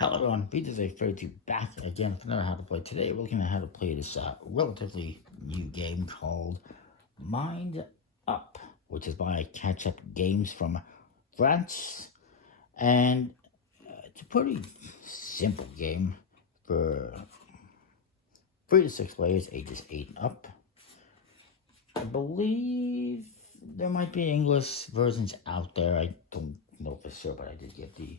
Hello everyone, Vita32 back again for another How to Play. Today we're looking at how to play this relatively new game called Mind Up, which is by Catch Up Games from France. And it's a pretty simple game for 3 to 6 players, ages 8 and up. I believe there might be English versions out there. I don't know for sure, but I did get the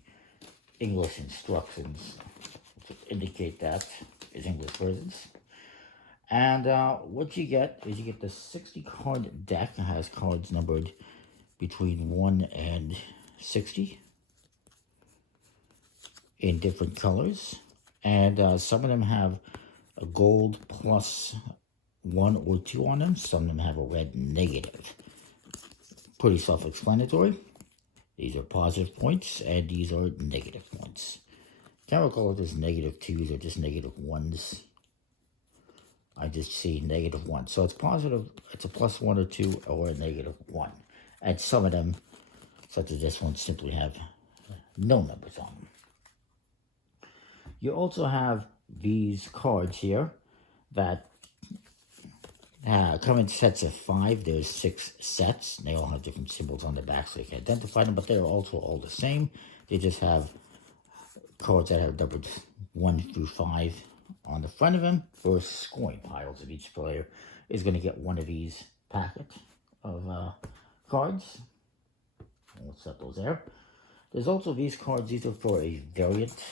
English instructions to indicate that is English versions. And what you get is you get the 60 card deck. It has cards numbered between 1 and 60 in different colors. And some of them have a gold plus 1 or 2 on them. Some of them have a red negative. Pretty self-explanatory. These are positive points, and these are negative points. Can't recall if there's -2s or just -1s. I just see -1. So it's positive, it's a +1 or 2 or a -1. And some of them, such as this one, simply have no numbers on them. You also have these cards here that come in sets of 5. There's 6 sets. They all have different symbols on the back so you can identify them, but they're also all the same. They just have cards that have numbered 1 through 5 on the front of them for scoring piles of each player is going to get one of these packets of cards. We'll set those there. There's also these cards. These are for a variant.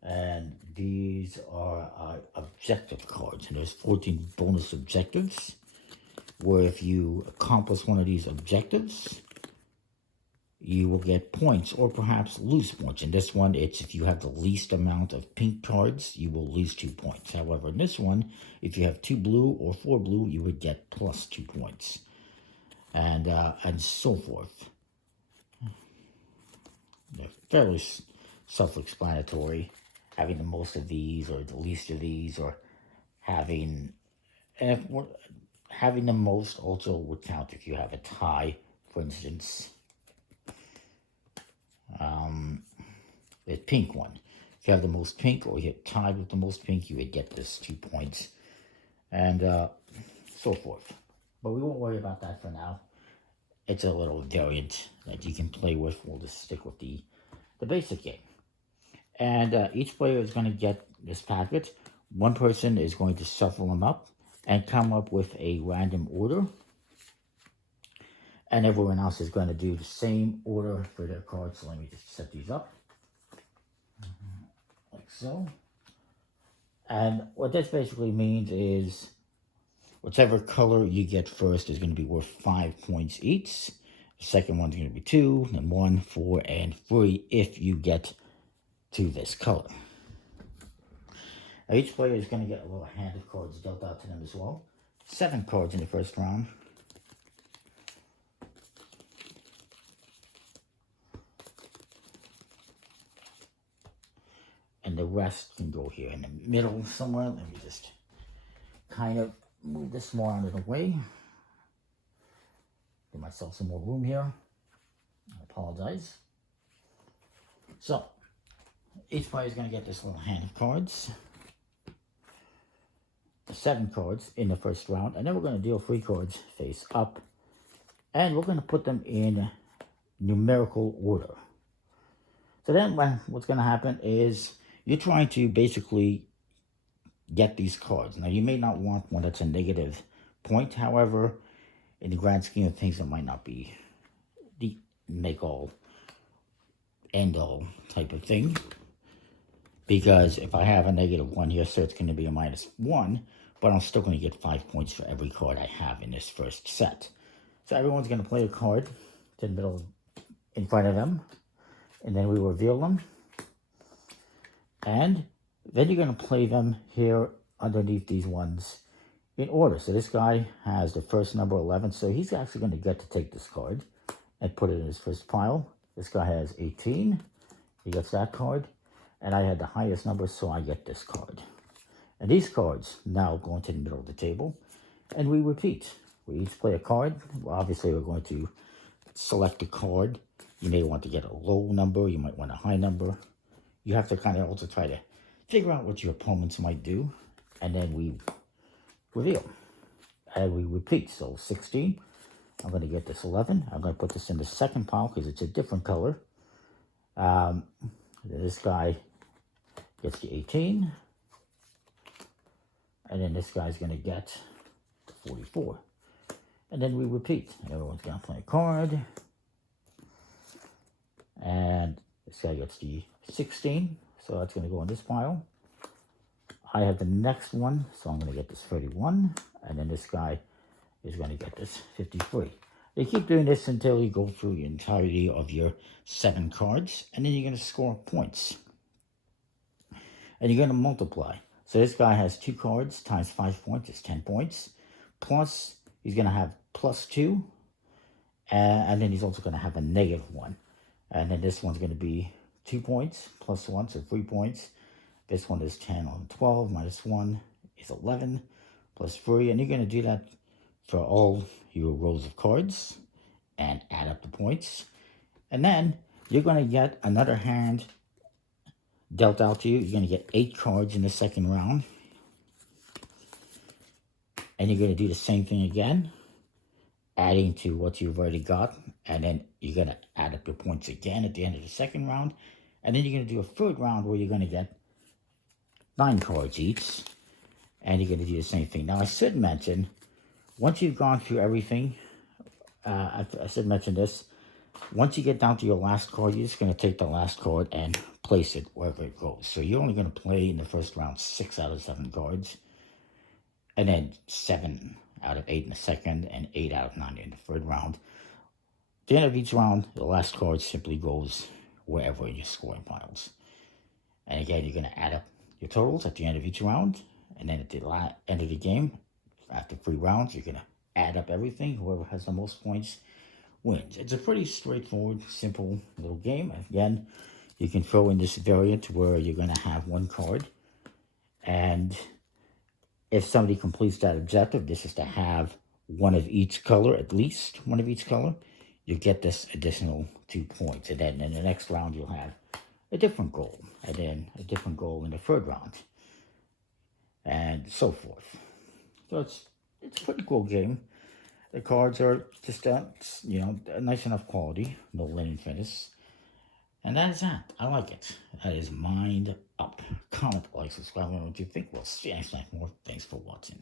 And these are objective cards, and there's 14 bonus objectives, where if you accomplish one of these objectives, you will get points, or perhaps lose points. In this one, it's if you have the least amount of pink cards, you will lose 2 points. However, in this one, if you have 2 blue or 4 blue, you would get plus 2 points, and so forth. They're fairly self-explanatory. Having the most of these or the least of these, or having the most also would count if you have a tie, for instance. The pink one. If you have the most pink or you get tied with the most pink, you would get this 2 points, and so forth. But we won't worry about that for now. It's a little variant that you can play with. We'll just stick with the basic game. And each player is going to get this packet. One person is going to shuffle them up and come up with a random order. And everyone else is going to do the same order for their cards. So let me just set these up. Like so. And what this basically means is whichever color you get first is going to be worth 5 points each. The second one's going to be 2, then 1, 4, and 3 if you get to this color. Now each player is going to get a little hand of cards dealt out to them as well. 7 cards in the first round. And the rest can go here in the middle somewhere. Let me just kind of move this more out of the way. Give myself some more room here. I apologize. So, each player is going to get this little hand of cards. 7 cards in the first round. And then we're going to deal 3 cards face up. And we're going to put them in numerical order. So then what's going to happen is you're trying to basically get these cards. Now you may not want one that's a negative point. However, in the grand scheme of things, it might not be the make-all, end-all type of thing. Because if I have a -1 here, so it's going to be a -1, but I'm still going to get 5 points for every card I have in this first set. So everyone's going to play a card to the middle in front of them, and then we reveal them. And then you're going to play them here underneath these ones in order. So this guy has the first number 11, so he's actually going to get to take this card and put it in his first pile. This guy has 18. He gets that card. And I had the highest number, so I get this card. And these cards now go into the middle of the table. And we repeat. We each play a card. Well, obviously, we're going to select a card. You may want to get a low number. You might want a high number. you have to kind of also try to figure out what your opponents might do. And then we reveal. And we repeat. So 16. I'm going to get this 11. I'm going to put this in the second pile because it's a different color. This guy gets the 18. And then this guy's going to get the 44. And then we repeat. Everyone's going to play a card. And this guy gets the 16. So that's going to go in this pile. I have the next one. So I'm going to get this 31. And then this guy is going to get this 53. You keep doing this until you go through the entirety of your 7 cards. And then you're going to score points. And you're going to multiply. So this guy has 2 cards times 5 points is 10 points. Plus, he's going to have plus 2. And then he's also going to have a -1. And then this one's going to be 2 points plus 1, so 3 points. This one is 10 on 12 minus 1 is 11 plus 3. And you're going to do that for all your rows of cards and add up the points. And then you're going to get another hand dealt out to you. You're going to get 8 cards in the second round. And you're going to do the same thing again, adding to what you've already got. And then you're going to add up your points again at the end of the second round. And then you're going to do a third round where you're going to get 9 cards each. And you're going to do the same thing. Now, I should mention, once you've gone through everything, I should mention this. Once you get down to your last card, you're just going to take the last card and place it wherever it goes. So you're only going to play in the first round 6 out of 7 cards. And then 7 out of 8 in the second, and 8 out of 9 in the third round. At the end of each round, the last card simply goes wherever in your scoring piles. And again, you're going to add up your totals at the end of each round. And then at the end of the game, after 3 rounds, you're going to add up everything. Whoever has the most points wins. It's a pretty straightforward, simple little game. Again, you can throw in this variant where you're going to have 1 card. And if somebody completes that objective, this is to have 1 of each color, at least 1 of each color, you get this additional 2 points. And then in the next round, you'll have a different goal. And then a different goal in the third round. And so forth. So it's a pretty cool game. The cards are just, a nice enough quality. No linen finish. And that is that. I like it. That is Mind Up. Comment, like, subscribe, and what you think. We'll see you next time. More. Thanks for watching.